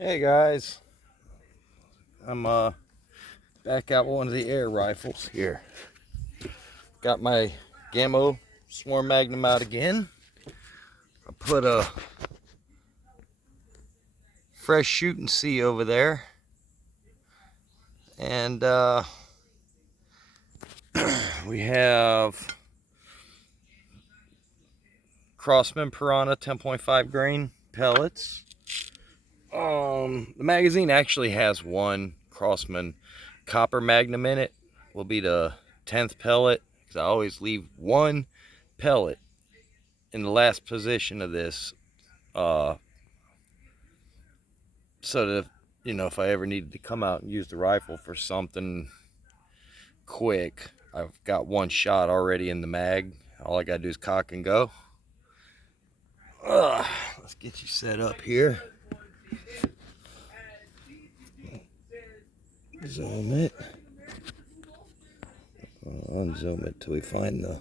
Hey guys, I'm back out one of the air rifles here. Got my gamo swarm magnum out again. I put a fresh shoot and see over there, and we have Crossman Piranha 10.5 grain pellets. The magazine actually has one Crossman copper magnum in it. Will be the 10th pellet because I always leave one pellet in the last position of this, so that if I ever needed to come out and use the rifle for something quick, I've got one shot already in the mag. All I gotta do is cock and go. Let's get you set up here. Zoom it. Unzoom it till we find the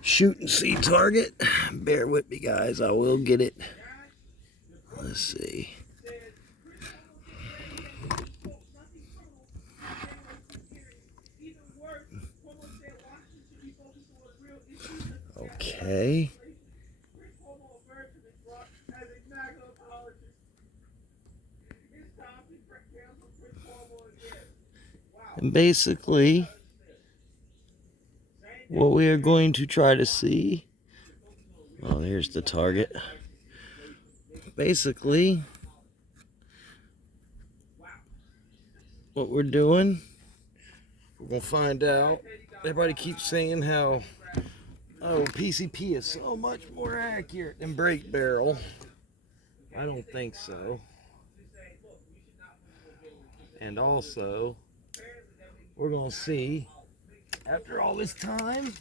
shoot and see target. Bear with me, guys. I will get it. Let's see. Okay. And basically, what we are going to try to see. Oh, here's the target. Basically, what we're doing, we're going to find out. Everybody keeps saying how, oh, PCP is so much more accurate than break barrel. I don't think so. And also, we're going to see, after all this time,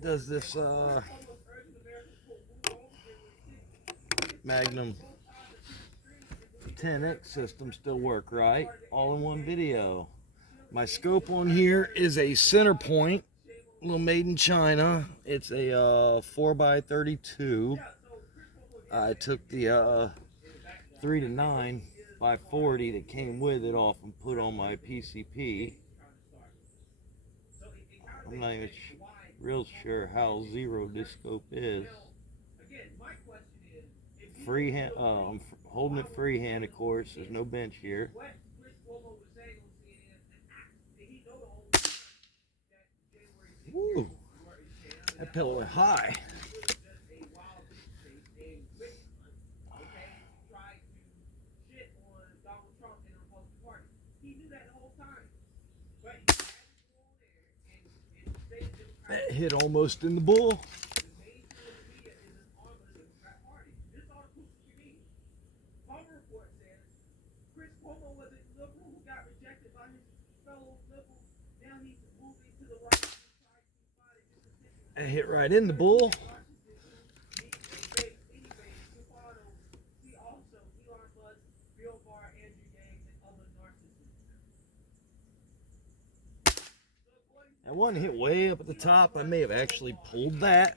does this Magnum 10X system still work right? All in one video. My scope on here is a center point, a little made in China. It's a 4x32. I took the 3 to 9 by 40 that came with it off and put on my PCP. I'm not even real sure how zero this scope is. Freehand, I'm holding it freehand, of course. There's no bench here. Woo! That pillow went high. That hit almost in the bull. That hit right in the bull. That one hit way up at the top. I may have actually pulled that.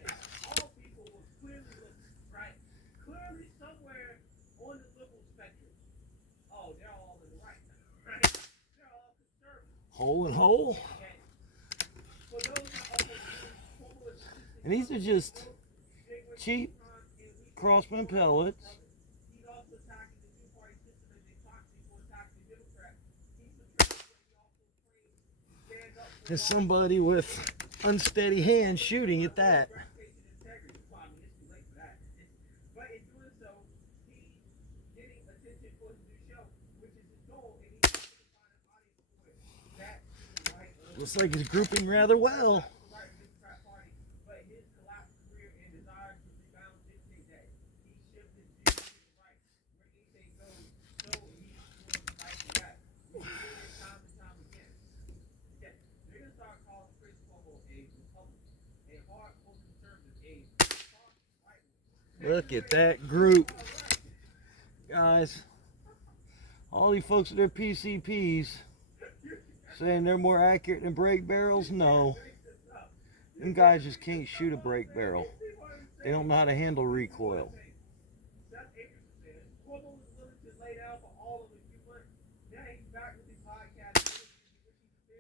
Hole and hole. And these are just cheap Crossman pellets. There's somebody with unsteady hands shooting at that. Looks like he's grouping rather well. Look at that group, guys. All these folks with their PCPs saying they're more accurate than break barrels. No, them guys just can't shoot a break barrel. They don't know how to handle recoil.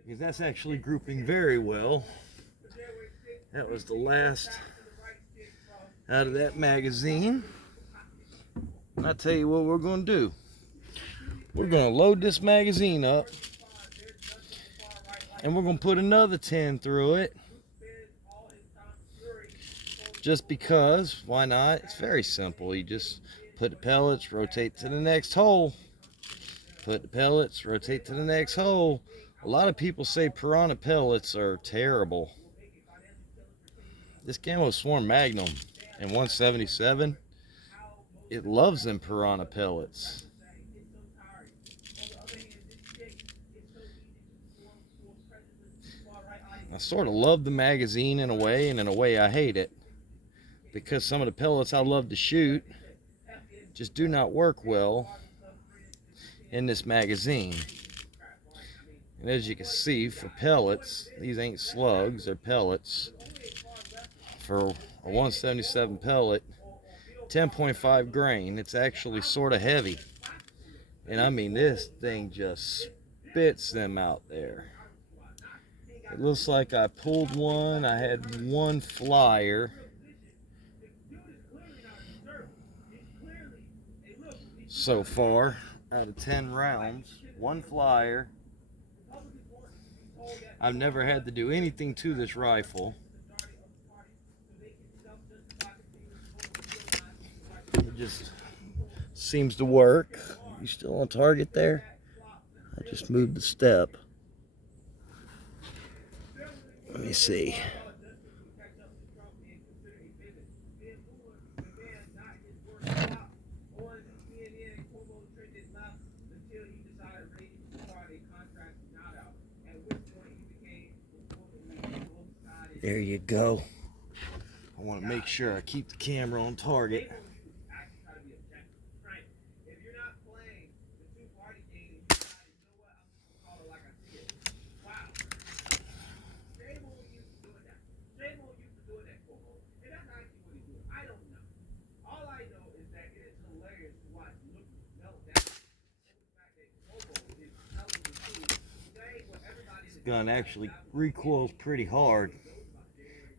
because that's actually grouping very well. That was the last out of that magazine. And I'll tell you what we're going to do. We're going to load this magazine up, and we're going to put another 10 through it. Just because, why not? It's very simple. You just put the pellets, rotate to the next hole. Put the pellets, rotate to the next hole. A lot of people say Piranha pellets are terrible. This Gamo Swarm Magnum in 177, it loves them Piranha pellets. I sort of love the magazine in a way, and in a way I hate it, because some of the pellets I love to shoot just do not work well in this magazine. And as you can see, for pellets, these ain't slugs, they're pellets. For a 177 pellet, 10.5 grain, it's actually sort of heavy. And I mean, this thing just spits them out there. It looks like I pulled one. I had one flyer. So far, out of 10 rounds, one flyer. I've never had to do anything to this rifle. It just seems to work. You still on target there? I just moved the step. Let me see. There you go. I want to make sure I keep the camera on target. This gun actually recoils pretty hard.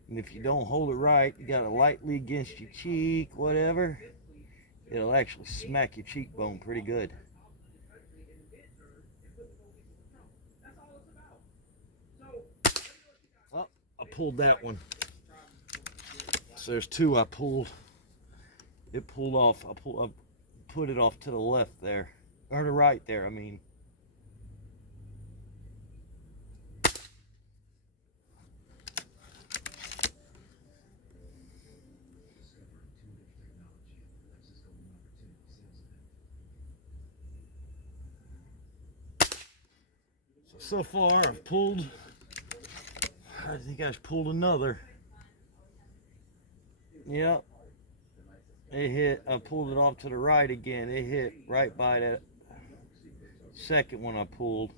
And if you don't hold it right, you got it lightly against your cheek, whatever, it'll actually smack your cheekbone pretty good. Oh, I pulled that one. So there's two I pulled. It pulled off. I put it off to the left there, or the right there, I mean. So far I've pulled, I think I've pulled another. Yep, it hit. I pulled it off to the right again. It hit right by that second one I pulled.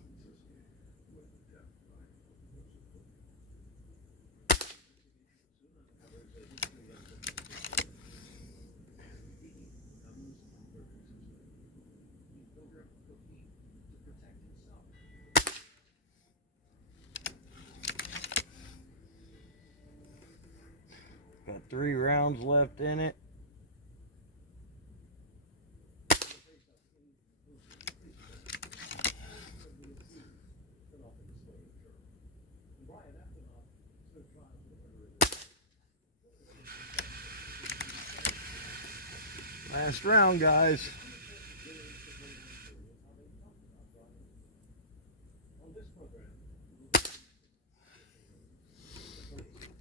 Got 3 rounds left in it. Last round, guys.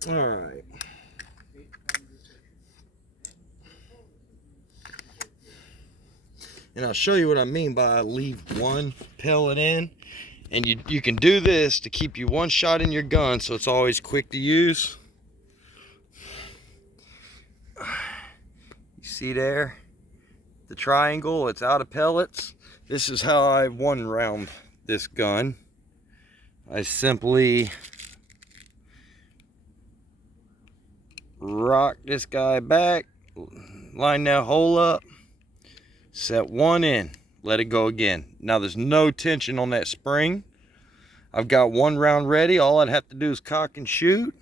All right. And I'll show you what I mean by leave one pellet in. And you can do this to keep you one shot in your gun, so it's always quick to use. You see there? The triangle, it's out of pellets. This is how I one round this gun. I simply rock this guy back, line that hole up, set one in, let it go again. Now there's no tension on that spring. I've got one round ready. All I'd have to do is cock and shoot.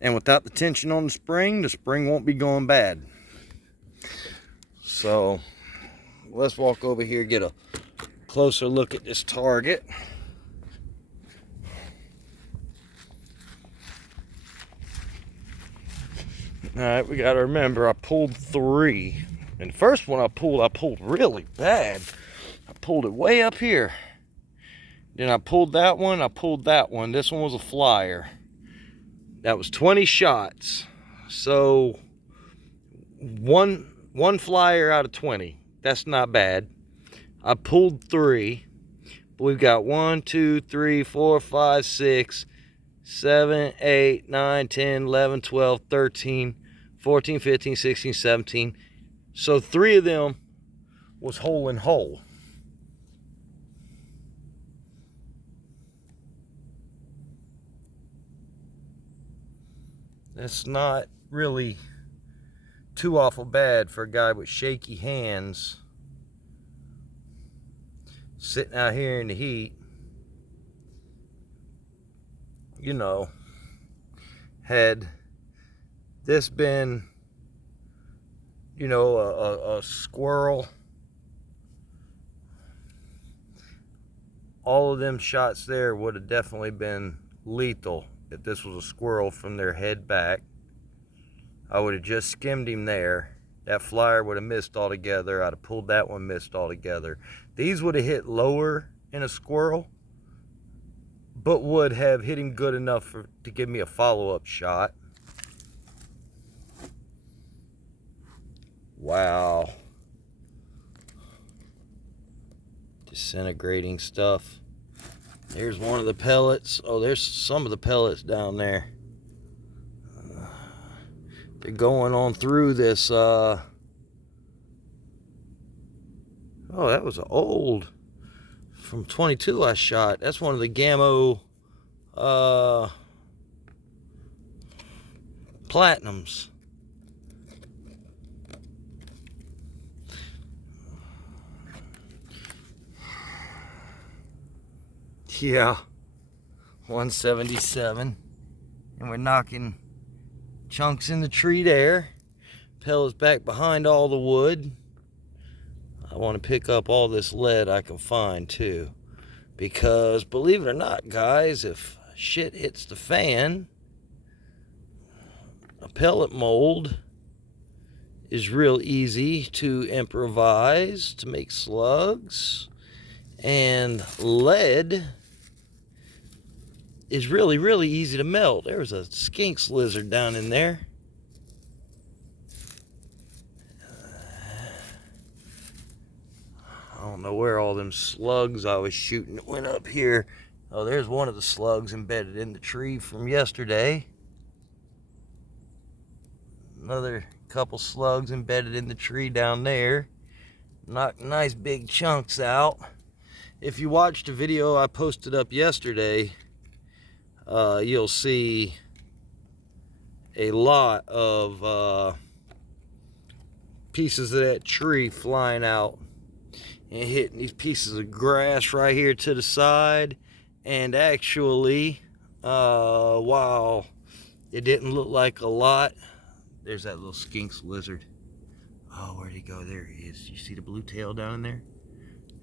And without the tension on the spring won't be going bad. So let's walk over here, get a closer look at this target. All right, we gotta remember I pulled 3. And the first one I pulled really bad. I pulled it way up here. Then I pulled that one, This one was a flyer. That was 20 shots. So one flyer out of 20. That's not bad. I pulled 3. We've got 1, 2, 3, 4, 5, 6, 7, 8, 9, 10, 11, 12, 13, 14, 15, 16, 17. So 3 of them was hole in hole. That's not really too awful bad for a guy with shaky hands sitting out here in the heat. You know, had this been, you know, a squirrel, all of them shots there would have definitely been lethal. If this was a squirrel from their head back, I would have just skimmed him there. That flyer would have missed altogether. I'd have pulled that one, missed altogether. These would have hit lower in a squirrel, but would have hit him good enough to give me a follow-up shot. Wow. Disintegrating stuff. There's one of the pellets. Oh, there's some of the pellets down there. They're going on through this. Oh, that was an old from 22 I shot. That's one of the gamo platinums. Yeah, 177, and we're knocking chunks in the tree there. Pellets back behind all the wood. I want to pick up all this lead I can find too, because believe it or not, guys, if shit hits the fan, a pellet mold is real easy to improvise to make slugs, and lead is really, really easy to melt. There was a skinks lizard down in there. I don't know where all them slugs I was shooting went up here. Oh, there's one of the slugs embedded in the tree from yesterday. Another couple slugs embedded in the tree down there. Knocked nice big chunks out. If you watched a video I posted up yesterday, you'll see a lot of pieces of that tree flying out and hitting these pieces of grass right here to the side. And actually, while it didn't look like a lot, there's that little skinks lizard. Oh, where'd he go? There he is. You see the blue tail down in there?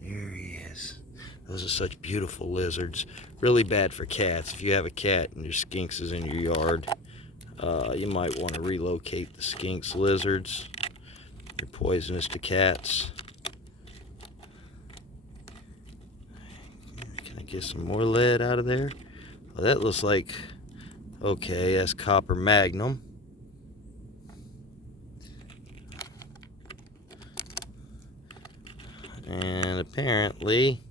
There he is. Those are such beautiful lizards. Really bad for cats. If you have a cat and your skinks is in your yard, you might want to relocate the skinks lizards. They're poisonous to cats. Can I get some more lead out of there? Well, that looks like, okay, that's copper magnum. And apparently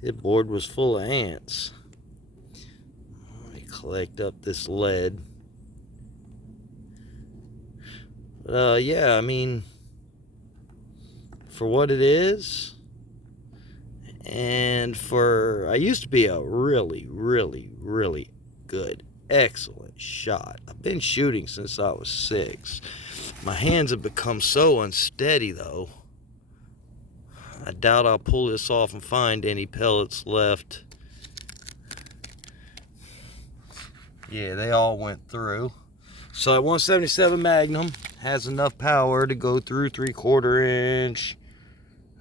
the board was full of ants. Let me collect up this lead. Yeah, I mean, for what it is, and for, I used to be a really, really, really good, excellent shot. I've been shooting since I was 6. My hands have become so unsteady though. I doubt I'll pull this off and find any pellets left. Yeah, they all went through. So that 177 Magnum has enough power to go through 3/4 inch.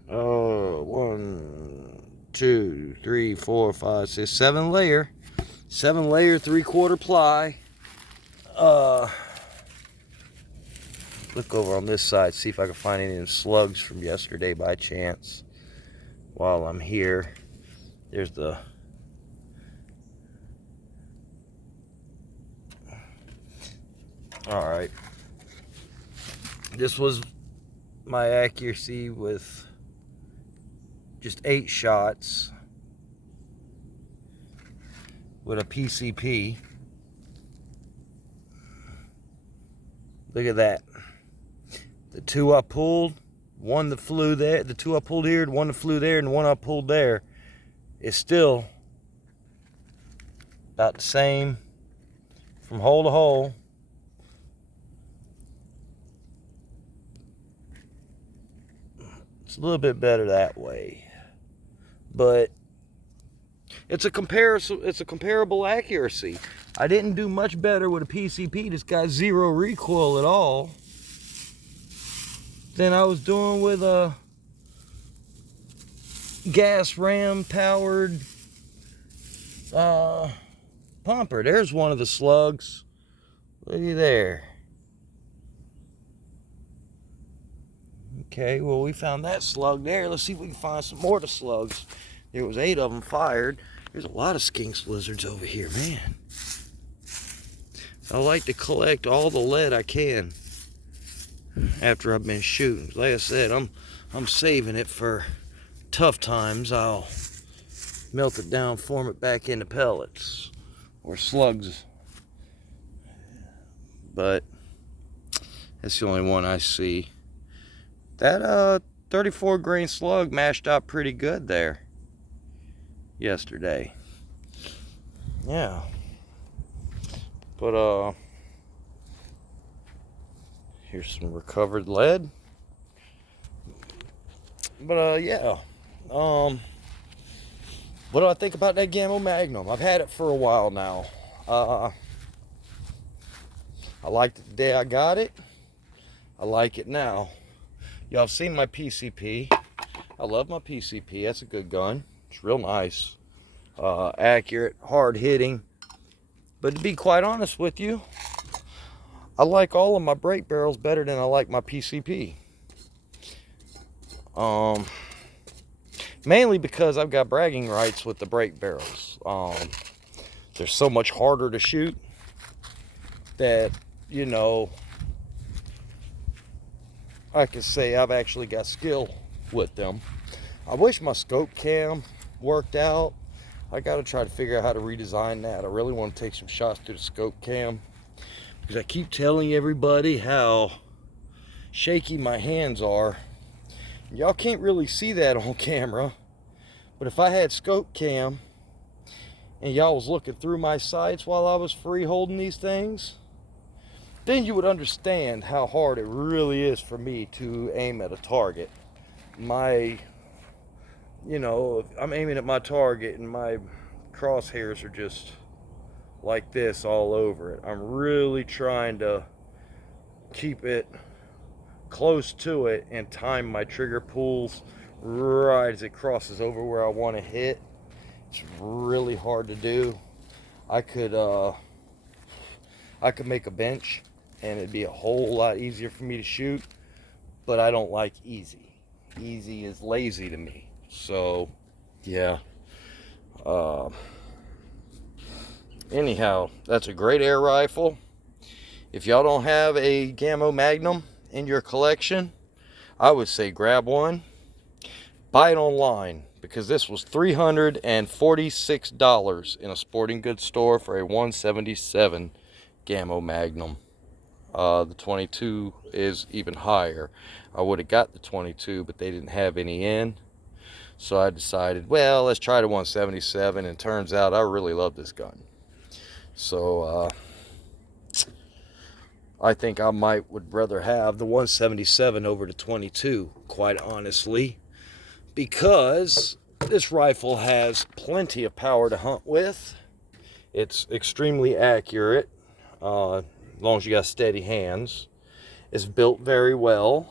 1, 2, 3, 4, 5, 6, 7 layer. 7 layer 3/4 ply. Look over on this side, see if I can find any of them slugs from yesterday by chance. While I'm here, there's the all right. This was my accuracy with just 8 shots with a PCP. Look at that. The 2 I pulled, one that flew there, the 2 I pulled here, the one that flew there, and the one I pulled there is still about the same from hole to hole. It's a little bit better that way, but it's a comparable accuracy. I didn't do much better with a PCP that's got 0 recoil at all than I was doing with a gas ram powered pumper. There's one of the slugs. Looky there. Okay, well, we found that slug there. Let's see if we can find some more of the slugs. There was 8 of them fired. There's a lot of skinks lizards over here, man. I like to collect all the lead I can after I've been shooting. Like I said, I'm saving it for tough times. I'll melt it down, form it back into pellets or slugs. But that's the only one I see. That 34 grain slug mashed out pretty good there yesterday. Yeah. But here's some recovered lead. But yeah. What do I think about that Gamo Magnum? I've had it for a while now. I liked it the day I got it. I like it now. Y'all have seen my PCP. I love my PCP. That's a good gun. It's real nice. Accurate, hard hitting. But to be quite honest with you, I like all of my brake barrels better than I like my PCP. Mainly because I've got bragging rights with the brake barrels. They're so much harder to shoot that, you know, I can say I've actually got skill with them. I wish my scope cam worked out. I got to try to figure out how to redesign that. I really want to take some shots to the scope cam because I keep telling everybody how shaky my hands are. Y'all can't really see that on camera, but if I had scope cam and y'all was looking through my sights while I was free holding these things, then you would understand how hard it really is for me to aim at a target. You know, if I'm aiming at my target and my crosshairs are just like this all over it. I'm really trying to keep it close to it and time my trigger pulls right as it crosses over where I want to hit. It's really hard to do. I could make a bench and it'd be a whole lot easier for me to shoot, but I don't like easy. Easy is lazy to me. So yeah, anyhow, that's a great air rifle. If y'all don't have a Gamo Magnum in your collection, I would say grab one, buy it online, because this was $346 in a sporting goods store for a 177 Gamo Magnum. The 22 is even higher. I would have got the 22, but they didn't have any in. So I decided, well, let's try the 177, and turns out I really love this gun. So I think I would rather have the 177 over the 22, quite honestly. because this rifle has plenty of power to hunt with. It's extremely accurate, as long as you got steady hands. It's built very well.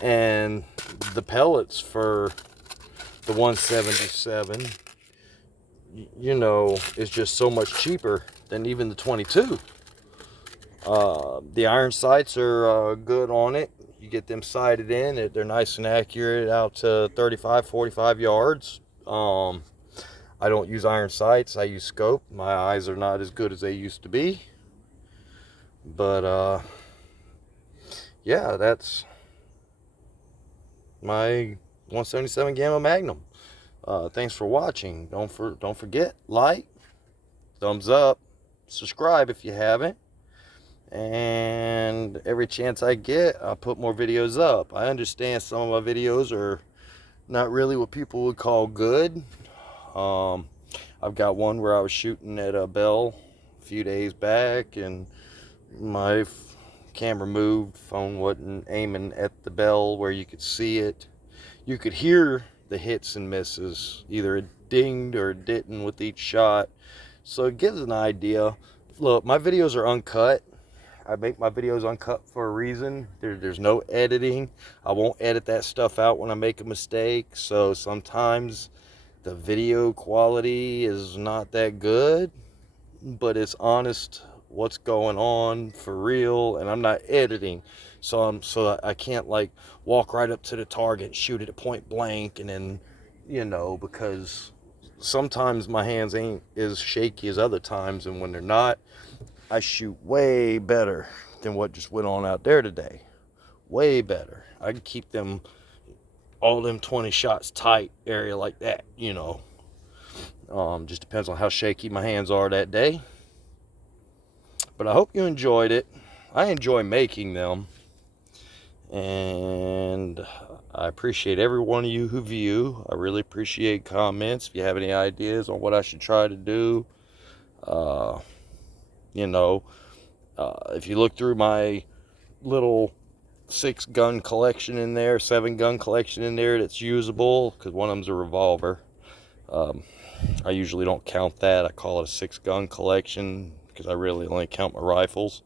And the pellets for the 177, you know, is just so much cheaper than even the 22. The iron sights are good on it. You get them sighted in, they're nice and accurate out to 35, 45 yards. I don't use iron sights, I use scope. My eyes are not as good as they used to be. But yeah, that's my 177 Gamo Magnum. Thanks for watching. Don't forget, like, thumbs up, subscribe if you haven't. And every chance I get, I'll put more videos up. I understand some of my videos are not really what people would call good. I've got one where I was shooting at a bell a few days back, and my camera moved, phone wasn't aiming at the bell where you could see it. You could hear the hits and misses, either it dinged or it didn't with each shot, so it gives an idea. Look, my videos are uncut. I make my videos uncut for a reason. There's no editing. I won't edit that stuff out when I make a mistake, so sometimes the video quality is not that good, but it's honest what's going on for real, and I'm not editing, so I can't like walk right up to the target and shoot it at point blank, and then, you know, because sometimes my hands ain't as shaky as other times, and when they're not, I shoot way better than what just went on out there today. Way better. I can keep them, all them 20 shots tight area like that, you know. Just depends on how shaky my hands are that day. But I hope you enjoyed it. I enjoy making them. And I appreciate every one of you who view. I really appreciate comments. If you have any ideas on what I should try to do, you know, if you look through my little 6-gun collection in there, 7-gun collection in there that's usable, because one of them's a revolver. I usually don't count that. I call it a 6-gun collection because I really only count my rifles.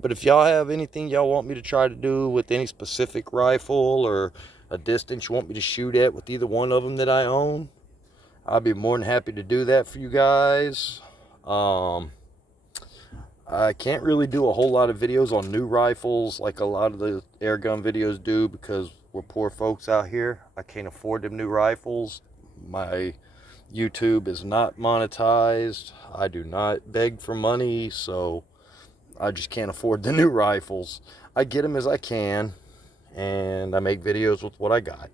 But if y'all have anything y'all want me to try to do with any specific rifle, or a distance you want me to shoot at with either one of them that I own, I'll be more than happy to do that for you guys. I can't really do a whole lot of videos on new rifles like a lot of the air gun videos do, because we're poor folks out here. I can't afford them new rifles. My YouTube is not monetized. I do not beg for money, so I just can't afford the new rifles. I get them as I can, and I make videos with what I got.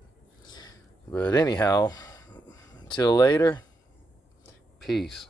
But anyhow, until later, peace.